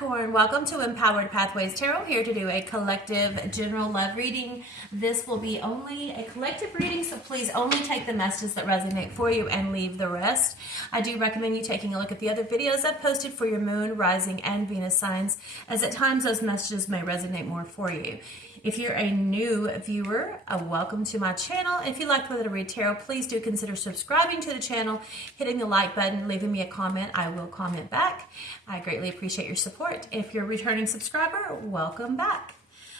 Capricorn, welcome to Empowered Pathways Tarot, here to do a collective general love reading. This will be only a collective reading, so please only take the messages that resonate for you and leave the rest. I do recommend you taking a look at the other videos I've posted for your moon, rising, and Venus signs, as at times those messages may resonate more for you. If you're a new viewer, welcome to my channel. If you like the way that I read tarot, please do consider subscribing to the channel, hitting the like button, leaving me a comment. I will comment back. I greatly appreciate your support. If you're a returning subscriber, welcome back.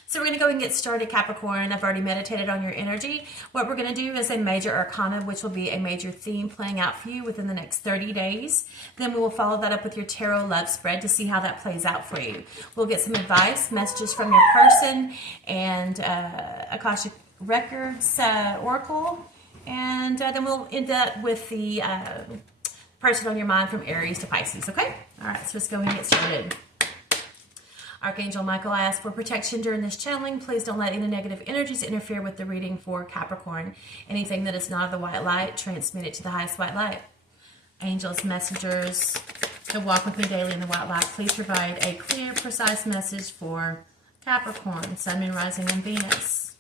So we're going to go and get started, Capricorn. I've already meditated on your energy. What we're going to do is a major arcana, which will be a major theme playing out for you within the next 30 days. Then we will follow that up with your tarot love spread to see how that plays out for you. We'll get some advice, messages from your person, and Akashic Records oracle. And then we'll end up with the person on your mind from Aries to Pisces, okay? All right, so let's go ahead and get started. Archangel Michael, I ask for protection during this channeling. Please don't let any negative energies interfere with the reading for Capricorn. Anything that is not of the white light, transmit it to the highest white light. Angels, messengers that walk with me daily in the white light, please provide a clear, precise message for Capricorn, Sun, Moon, Rising, and Venus.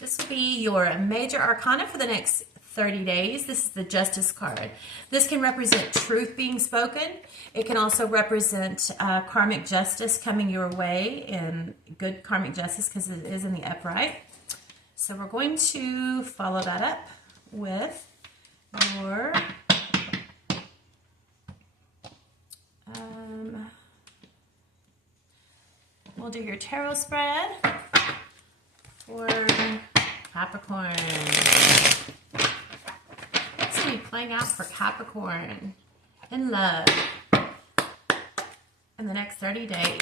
This will be your major arcana for the next 30 days. This is the Justice card. This can represent truth being spoken. It can also represent karmic justice coming your way, and good karmic justice because it is in the upright. So we're going to follow that up with your we'll do your tarot spread for Capricorn. Playing out for Capricorn in love in the next 30 days.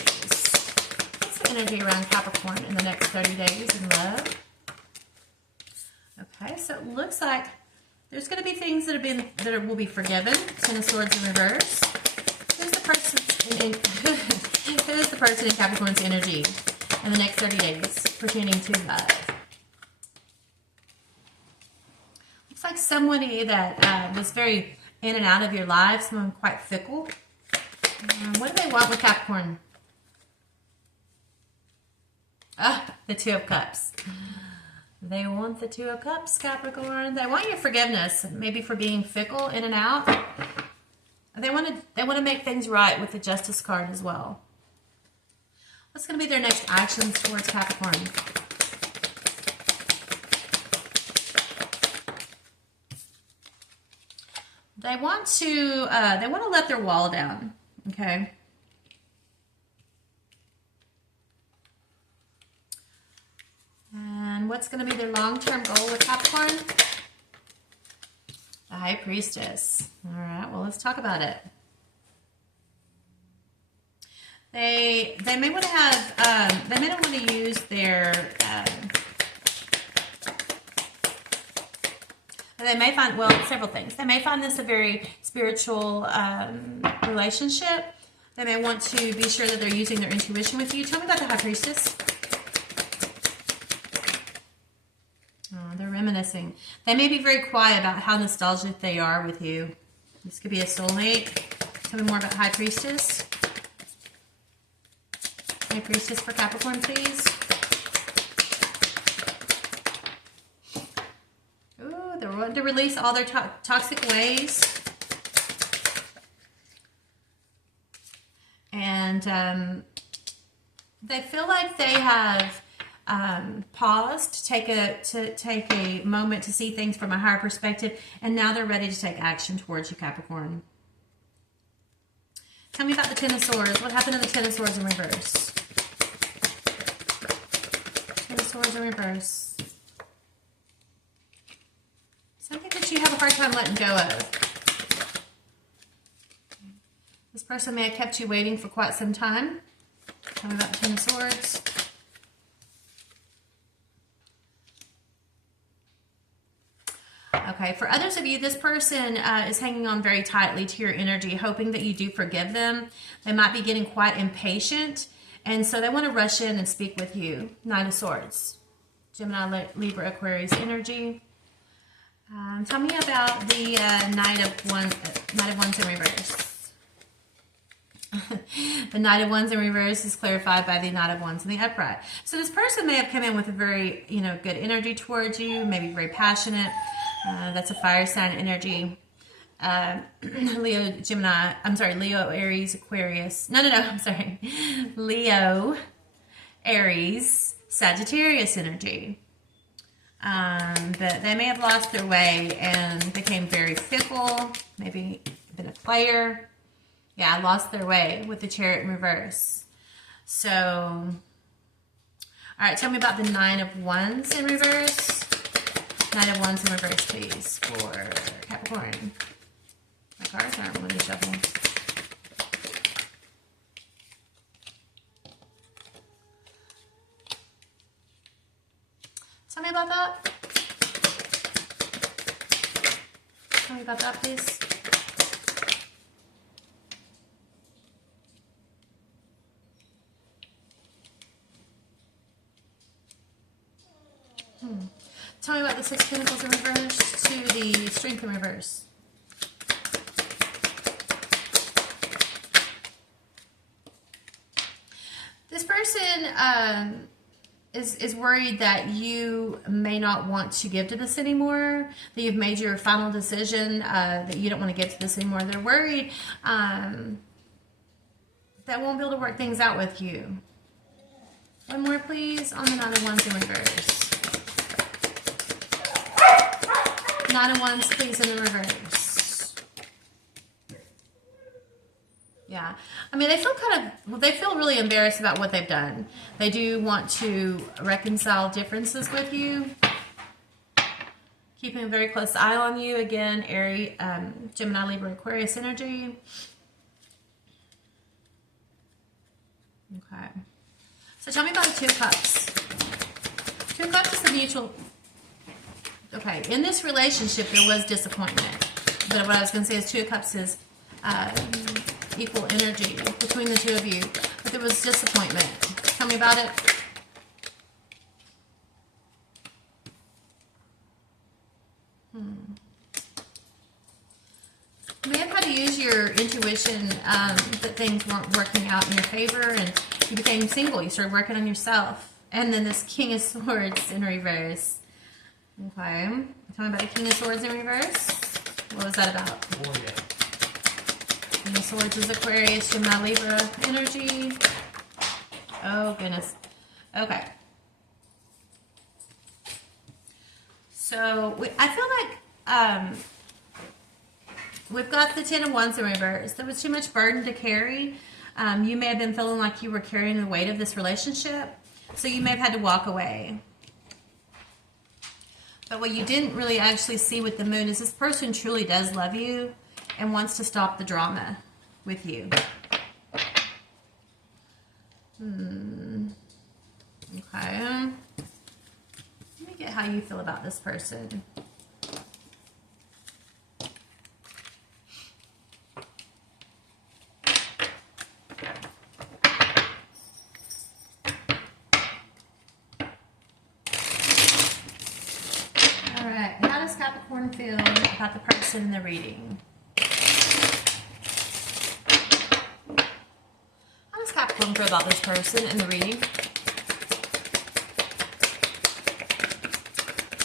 What's the energy around Capricorn in the next 30 days in love? Okay, so it looks like there's going to be things that will be forgiven. Ten of Swords in reverse. Who's the person in Capricorn's energy in the next 30 days pertaining to love? Like somebody that was very in and out of your life, someone quite fickle. What do they want with Capricorn? The Two of Cups. They want the Two of Cups, Capricorn. They want your forgiveness, maybe for being fickle, in and out. They want to make things right with the Justice card as well. What's going to be their next actions towards Capricorn? They want to let their wall down, okay? And what's going to be their long-term goal with Capricorn? The High Priestess. All right, well, let's talk about it. They may want to have, they may not want to use their, they may find, well, several things. They may find this a very spiritual relationship. They may want to be sure that they're using their intuition with you. Tell me about the High Priestess. Oh, they're reminiscing. They may be very quiet about how nostalgic they are with you. This could be a soulmate. Tell me more about High Priestess. High Priestess for Capricorn, please. They're wanting to release all their toxic ways. And they feel like they have paused to take a moment to see things from a higher perspective, and now they're ready to take action towards you, Capricorn. Tell me about the Ten of Swords. What happened to the Ten of Swords in reverse? Ten of Swords in reverse. Something that you have a hard time letting go of. This person may have kept you waiting for quite some time. Tell me about the Ten of Swords. Okay, for others of you, this person is hanging on very tightly to your energy, hoping that you do forgive them. They might be getting quite impatient, and so they want to rush in and speak with you. Nine of Swords. Gemini, Libra, Aquarius energy. Tell me about the Knight of Wands in reverse. The Knight of Wands in reverse is clarified by the Knight of Wands in the upright. So this person may have come in with a very, good energy towards you, maybe very passionate. That's a fire sign energy. Leo, Gemini, I'm sorry, Leo, Aries, Aquarius. No, I'm sorry. Leo, Aries, Sagittarius energy. But they may have lost their way and became very fickle, maybe been a player. Yeah, lost their way with the Chariot in reverse. So, all right, tell me about the Nine of Wands in reverse. Nine of Wands in reverse, please, for Capricorn. My cards aren't really shuffling. Tell me about that. Tell me about that, please. Tell me about the Six of Pentacles in reverse to the Strength in reverse. This person is worried that you may not want to give to this anymore, that you've made your final decision, that you don't want to give to this anymore. They're worried that won't be able to work things out with you. One more, please, on the Nine of Wands in reverse. Nine of Wands, please, in the reverse. Yeah. I mean, they feel really embarrassed about what they've done. They do want to reconcile differences with you. Keeping a very close eye on you. Again, Aries, Gemini, Libra, Aquarius energy. Okay. So tell me about the Two of Cups. Two of Cups is the mutual... Okay, in this relationship, there was disappointment. But what I was going to say is Two of Cups is equal energy between the two of you. But there was disappointment. Tell me about it. You may have had to use your intuition that things weren't working out in your favor, and you became single. You started working on yourself. And then this King of Swords in reverse. Okay. Tell me about the King of Swords in reverse. What was that about? Oh, yeah. King of Swords is Aquarius, Gemini, Libra energy. Oh, goodness. Okay. So, I feel like we've got the Ten of Wands in reverse. There was too much burden to carry. You may have been feeling like you were carrying the weight of this relationship. So, you may have had to walk away. But what you didn't really actually see with the Moon is this person truly does love you and wants to stop the drama with you. Okay. Let me get how you feel about this person. Capricorn feel about the person in the reading? How does Capricorn feel about this person in the reading?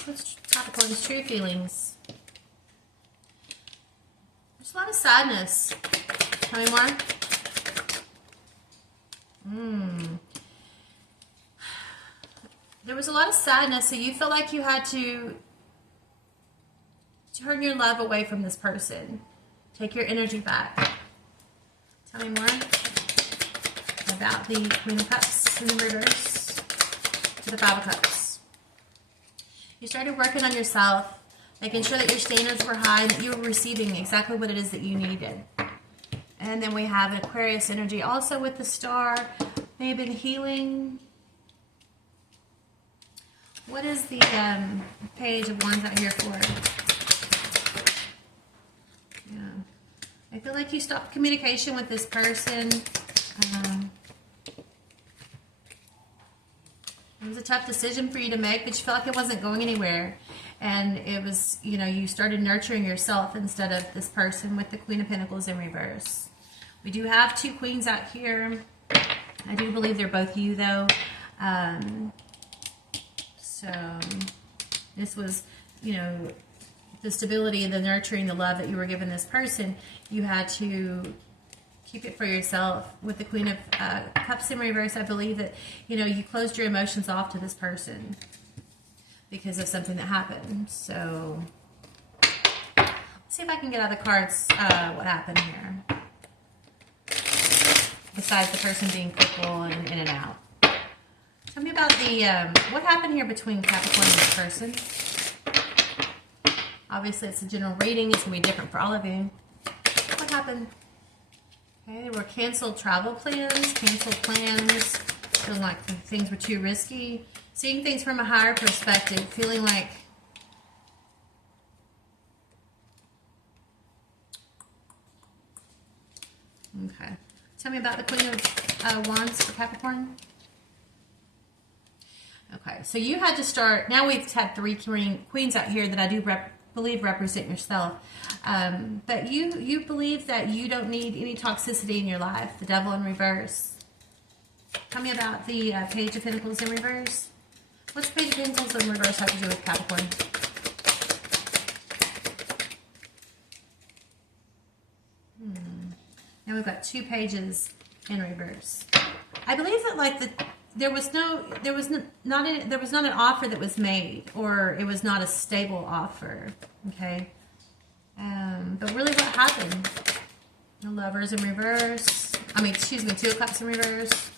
What's Capricorn's true feelings? There's a lot of sadness. Tell me more. There was a lot of sadness, so you feel like you had to turn your love away from this person. Take your energy back. Tell me more about the Queen of Cups in the reverse to the Five of Cups. You started working on yourself, making sure that your standards were high and that you were receiving exactly what it is that you needed. And then we have an Aquarius energy also with the Star. May have been healing. What is the Page of Wands out here for? I feel like you stopped communication with this person. It was a tough decision for you to make, but you felt like it wasn't going anywhere. And it was, you started nurturing yourself instead of this person with the Queen of Pentacles in reverse. We do have two queens out here. I do believe they're both you, though. So this was, you know, the stability, the nurturing, the love that you were giving this person. You had to keep it for yourself. With the Queen of Cups in reverse, I believe that, you know, you closed your emotions off to this person because of something that happened. So let's see if I can get out of the cards what happened here. Besides the person being fickle and in and out. Tell me about the, what happened here between Capricorn and this person. Obviously, it's a general reading. It's going to be different for all of you. What happened? Okay, there were canceled travel plans, canceled plans, feeling like things were too risky. Seeing things from a higher perspective, feeling like okay. Tell me about the Queen of Wands for Capricorn. Okay, so you had to start. Now we've had three queens out here that I do believe represent yourself. But you believe that you don't need any toxicity in your life. The Devil in reverse. Tell me about the Page of Pentacles in reverse. What's the Page of Pentacles in reverse have to do with Capricorn? Now we've got two pages in reverse. I believe that there was not an offer that was made, or it was not a stable offer. Okay, but really, what happened? The Lovers in reverse. I mean, excuse me, Two of Cups in reverse.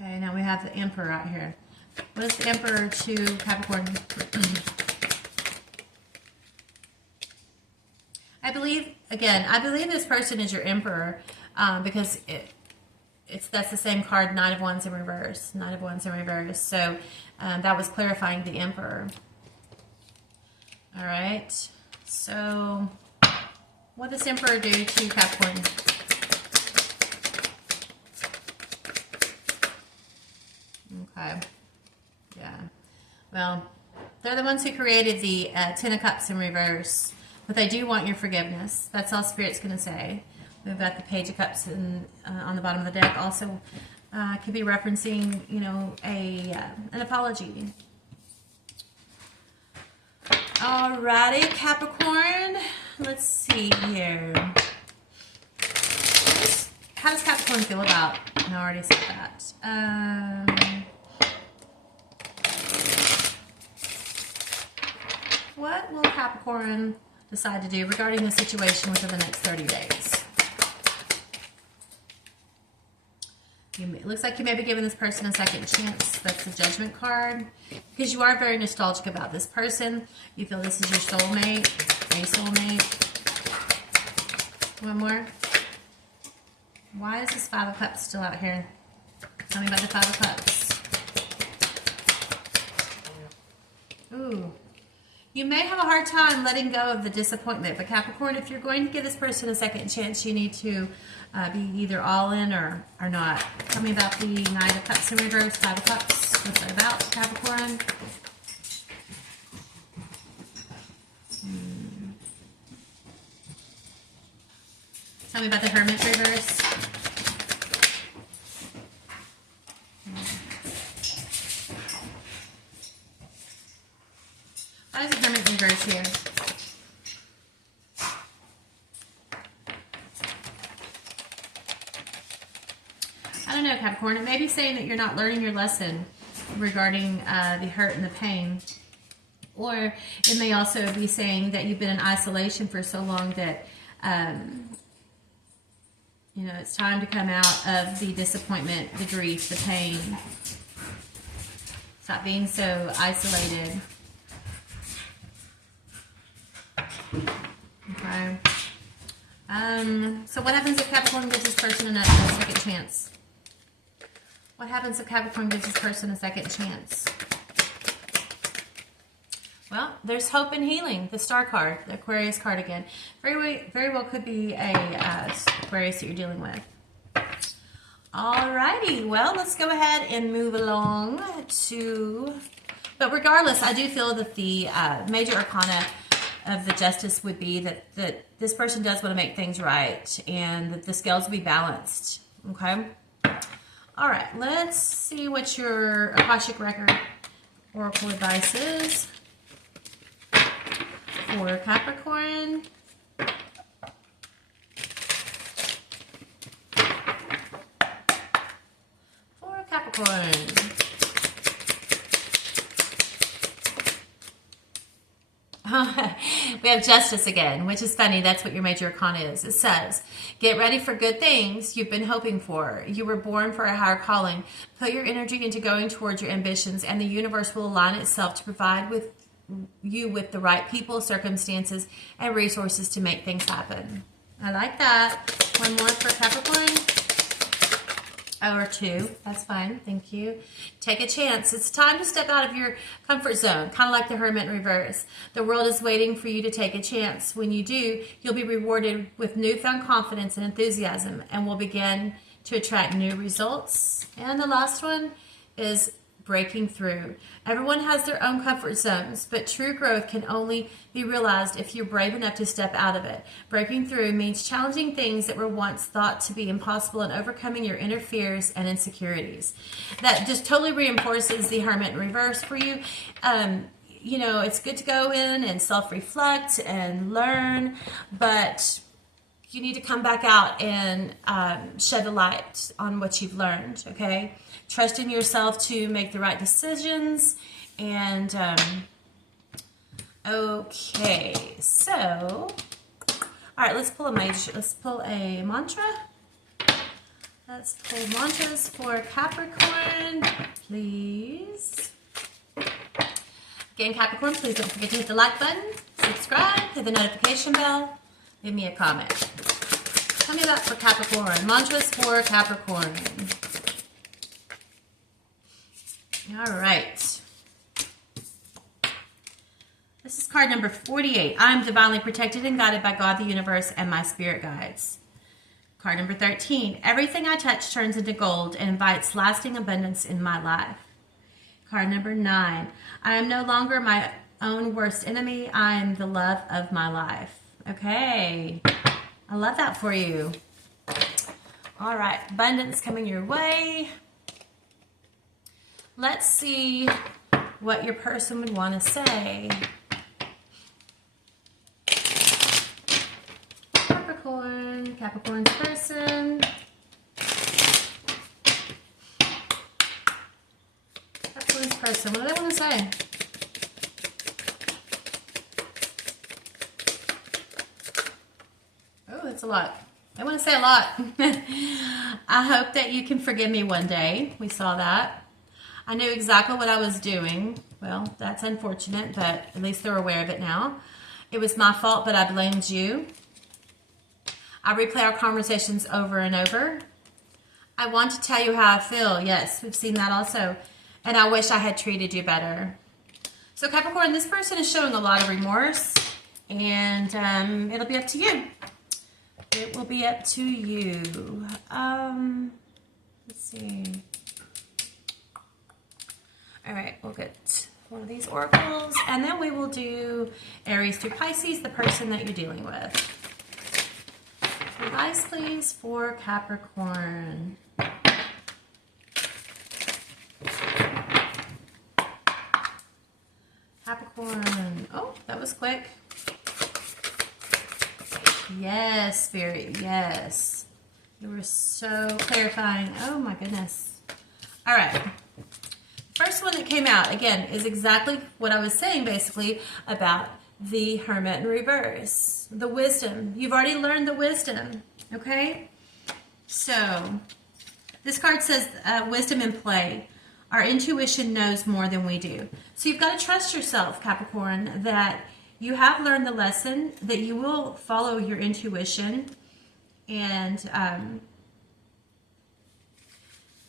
Okay, now we have the Emperor out here. What is the Emperor to Capricorn? I believe this person is your Emperor, because that's the same card, Knight of Wands in reverse. Knight of Wands in reverse. So that was clarifying the Emperor. All right. So what does Emperor do to Capricorn? Okay. Yeah. Well, they're the ones who created the Ten of Cups in reverse. But they do want your forgiveness. That's all Spirit's going to say. We've got the Page of Cups on the bottom of the deck. Also, could be referencing, you know, an apology. Alrighty, Capricorn. Let's see here. How does Capricorn feel about? No, I already said that. What will Capricorn decide to do regarding the situation within the next 30 days? It looks like you may be giving this person a second chance. That's the Judgment card. Because you are very nostalgic about this person. You feel this is your soulmate, a soulmate. One more. Why is this Five of Cups still out here? Tell me about the Five of Cups. Ooh. You may have a hard time letting go of the disappointment, but Capricorn, if you're going to give this person a second chance, you need to be either all in or not. Tell me about the Knight of Cups in reverse, Five of Cups. What's that about, Capricorn? Tell me about the Hermit reverse. Why is the Hermit reverse here? I don't know, Capricorn. It may be saying that you're not learning your lesson regarding the hurt and the pain. Or it may also be saying that you've been in isolation for so long that, you know, it's time to come out of the disappointment, the grief, the pain. Stop being so isolated. Okay. So what happens if Capricorn gives this person a second chance? What happens if Capricorn gives this person a second chance? Well, there's hope and healing. The Star card, the Aquarius card again. Very well could be a Aquarius that you're dealing with. Alrighty, well, let's go ahead and move along to... But regardless, I do feel that the Major Arcana of the justice would be that this person does want to make things right and that the scales will be balanced. Okay? All right, let's see what your Akashic Record Oracle advice is for Capricorn. For Capricorn. We have justice again, which is funny. That's what your major arcana is. It says, get ready for good things you've been hoping for. You were born for a higher calling. Put your energy into going towards your ambitions, and the universe will align itself to provide with you with the right people, circumstances, and resources to make things happen. I like that. One more for Capricorn. Or two. That's fine. Thank you. Take a chance. It's time to step out of your comfort zone, kind of like the Hermit in reverse. The world is waiting for you to take a chance. When you do, you'll be rewarded with newfound confidence and enthusiasm and will begin to attract new results. And the last one is breaking through. Everyone has their own comfort zones, but true growth can only be realized if you're brave enough to step out of it. Breaking through means challenging things that were once thought to be impossible and overcoming your inner fears and insecurities. That just totally reinforces the Hermit in reverse for you. You know, it's good to go in and self-reflect and learn, but you need to come back out and shed the light on what you've learned, okay? Trust in yourself to make the right decisions. And, okay, so, all right, let's pull a mantra. Let's pull mantras for Capricorn, please. Again, Capricorn, please don't forget to hit the like button, subscribe, hit the notification bell, leave me a comment. Tell me about for Capricorn. Mantras for Capricorn. All right. This is card number 48. I'm divinely protected and guided by God, the universe, and my spirit guides. Card number 13. Everything I touch turns into gold and invites lasting abundance in my life. Card number 9. I am no longer my own worst enemy. I am the love of my life. Okay. I love that for you. All right. Abundance coming your way. Let's see what your person would want to say. Capricorn's person. Capricorn's person, what do they want to say? Oh, that's a lot. They want to say a lot. I hope that you can forgive me one day. We saw that. I knew exactly what I was doing. Well, that's unfortunate, but at least they're aware of it now. It was my fault, but I blamed you. I replay our conversations over and over. I want to tell you how I feel. Yes, we've seen that also. And I wish I had treated you better. So Capricorn, this person is showing a lot of remorse. And it'll be up to you. It will be up to you. Let's see. All right, we'll get one of these oracles. And then we will do Aries through Pisces, the person that you're dealing with. Advice, please, for Capricorn. Capricorn. Oh, that was quick. Yes, Spirit, yes. You were so clarifying. Oh, my goodness. All right. First one that came out, again, is exactly what I was saying, basically, about the Hermit in reverse. The wisdom. You've already learned the wisdom, okay? So, this card says wisdom in play. Our intuition knows more than we do. So you've got to trust yourself, Capricorn, that you have learned the lesson, that you will follow your intuition, and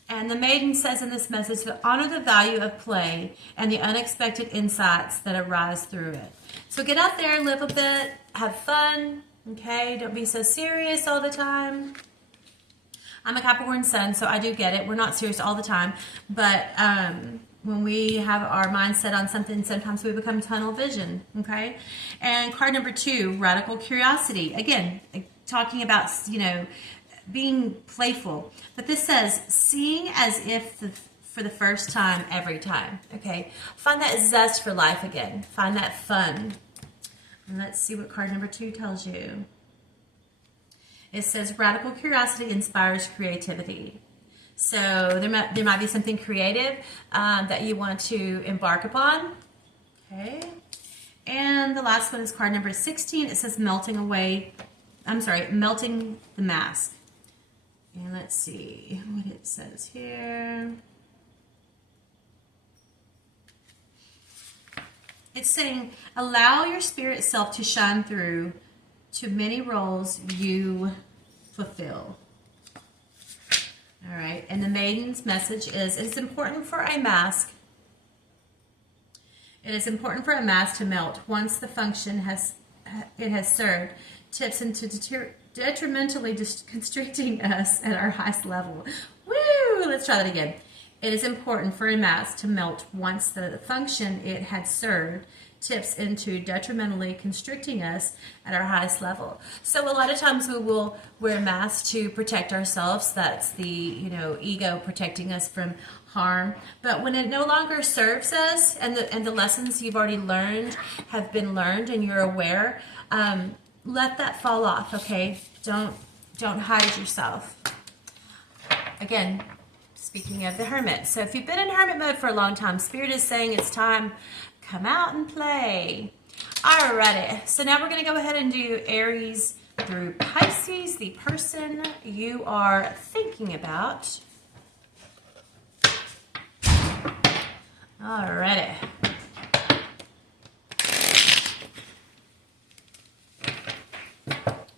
the maiden says in this message to honor the value of play and the unexpected insights that arise through it. So get out there, live a bit, have fun, okay? Don't be so serious all the time. I'm a Capricorn sun, so I do get it. We're not serious all the time, but when we have our mindset on something, sometimes we become tunnel vision, okay? And card number 2, radical curiosity. Again, talking about, being playful. But this says, seeing as if for the first time every time, okay? Find that zest for life again. Find that fun. And let's see what card number 2 tells you. It says, radical curiosity inspires creativity. So there might be something creative that you want to embark upon. Okay. And the last one is card number 16. It says melting the mask. And let's see what it says here. It's saying, allow your spirit self to shine through to many roles you fulfill. All right, and the maiden's message is, it is important for a mask. It is important for a mask to melt once the function has served, tips into detrimentally constricting us at our highest level. Woo! Let's try that again. It is important for a mask to melt once the function it had served tips into detrimentally constricting us at our highest level. So a lot of times we will wear masks to protect ourselves. That's the ego protecting us from harm. But when it no longer serves us, and the lessons you've already learned have been learned, and you're aware, let that fall off. Okay, don't hide yourself. Again, speaking of the hermit. So if you've been in hermit mode for a long time, Spirit is saying it's time. Come out and play. Alrighty, so now we're going to go ahead and do Aries through Pisces, the person you are thinking about. Alrighty.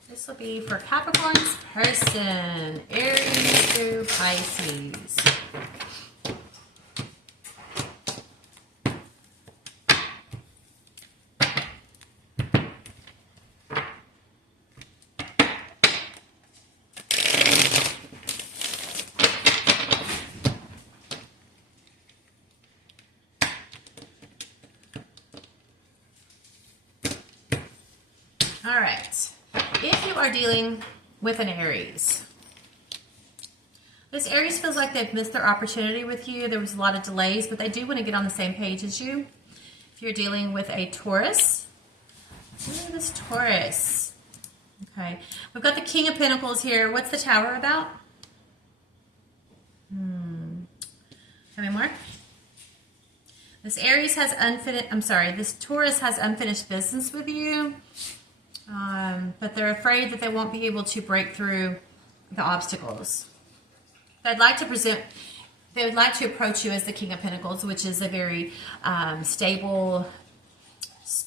This will be for Capricorn's person, Aries through Pisces. All right, if you are dealing with an Aries, this Aries feels like they've missed their opportunity with you. There was a lot of delays, but they do want to get on the same page as you. If you're dealing with a Taurus, this Taurus. Okay, we've got the King of Pentacles here. What's the Tower about? Tell me more. This Aries has this Taurus has unfinished business with you. But they're afraid that they won't be able to break through the obstacles. They would like to approach you as the King of Pentacles, which is a very stable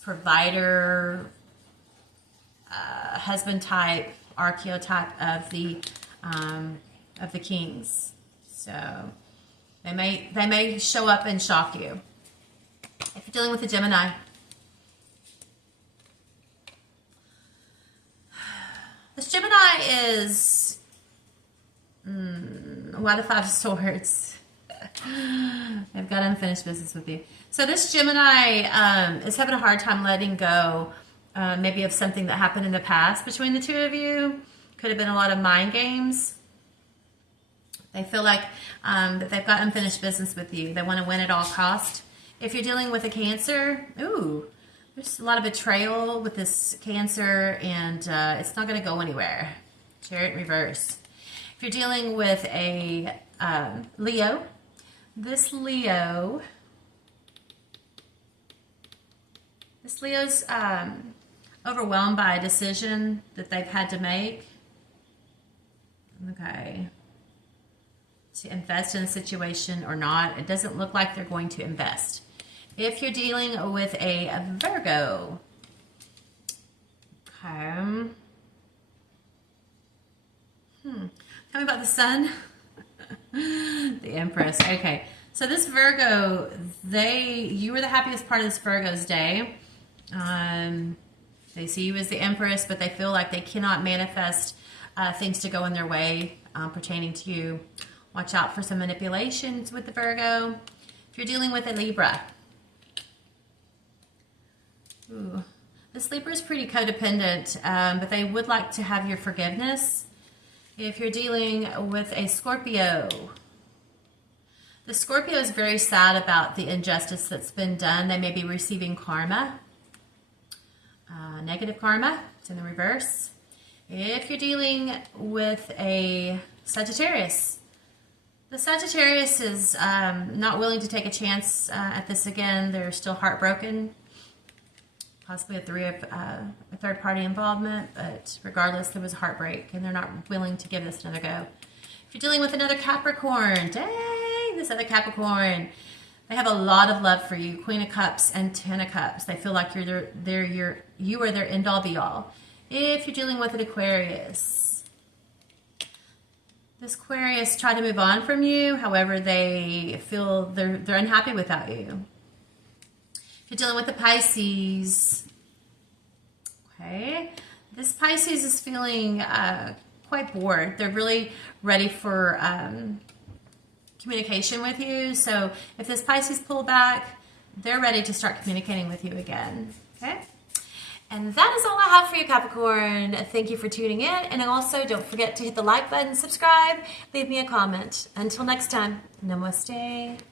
provider, husband type, archetype of the kings. So they may show up and shock you. If you're dealing with a Gemini, this Gemini is, why the Five of Swords? They've got unfinished business with you. So this Gemini is having a hard time letting go, maybe of something that happened in the past between the two of you. Could have been a lot of mind games. They feel like that they've got unfinished business with you. They want to win at all cost. If you're dealing with a Cancer, there's a lot of betrayal with this Cancer, and it's not going to go anywhere. Chariot in reverse. If you're dealing with a Leo, this Leo's overwhelmed by a decision that they've had to make. Okay. To invest in a situation or not. It doesn't look like they're going to invest. If you're dealing with a Virgo, okay. Tell me about the Sun. The Empress. Okay. So this Virgo, you were the happiest part of this Virgo's day. They see you as the Empress, but they feel like they cannot manifest things to go in their way pertaining to you. Watch out for some manipulations with the Virgo. If you're dealing with a Libra, this Libra is pretty codependent, but they would like to have your forgiveness. If you're dealing with a Scorpio, the Scorpio is very sad about the injustice that's been done. They may be receiving karma, negative karma. It's in the reverse. If you're dealing with a Sagittarius, the Sagittarius is not willing to take a chance at this again. They're still heartbroken, possibly a third-party involvement, but regardless, there was a heartbreak, and they're not willing to give this another go. If you're dealing with another Capricorn, dang, this other Capricorn, they have a lot of love for you. Queen of Cups and Ten of Cups. They feel like you are their end-all, be-all. If you're dealing with an Aquarius, this Aquarius tried to move on from you. However, they feel they're unhappy without you. If you're dealing with the Pisces, okay, this Pisces is feeling quite bored. They're really ready for communication with you. So if this Pisces pull back, they're ready to start communicating with you again. Okay. And that is all I have for you, Capricorn. Thank you for tuning in. And also, don't forget to hit the like button, subscribe, leave me a comment. Until next time, namaste.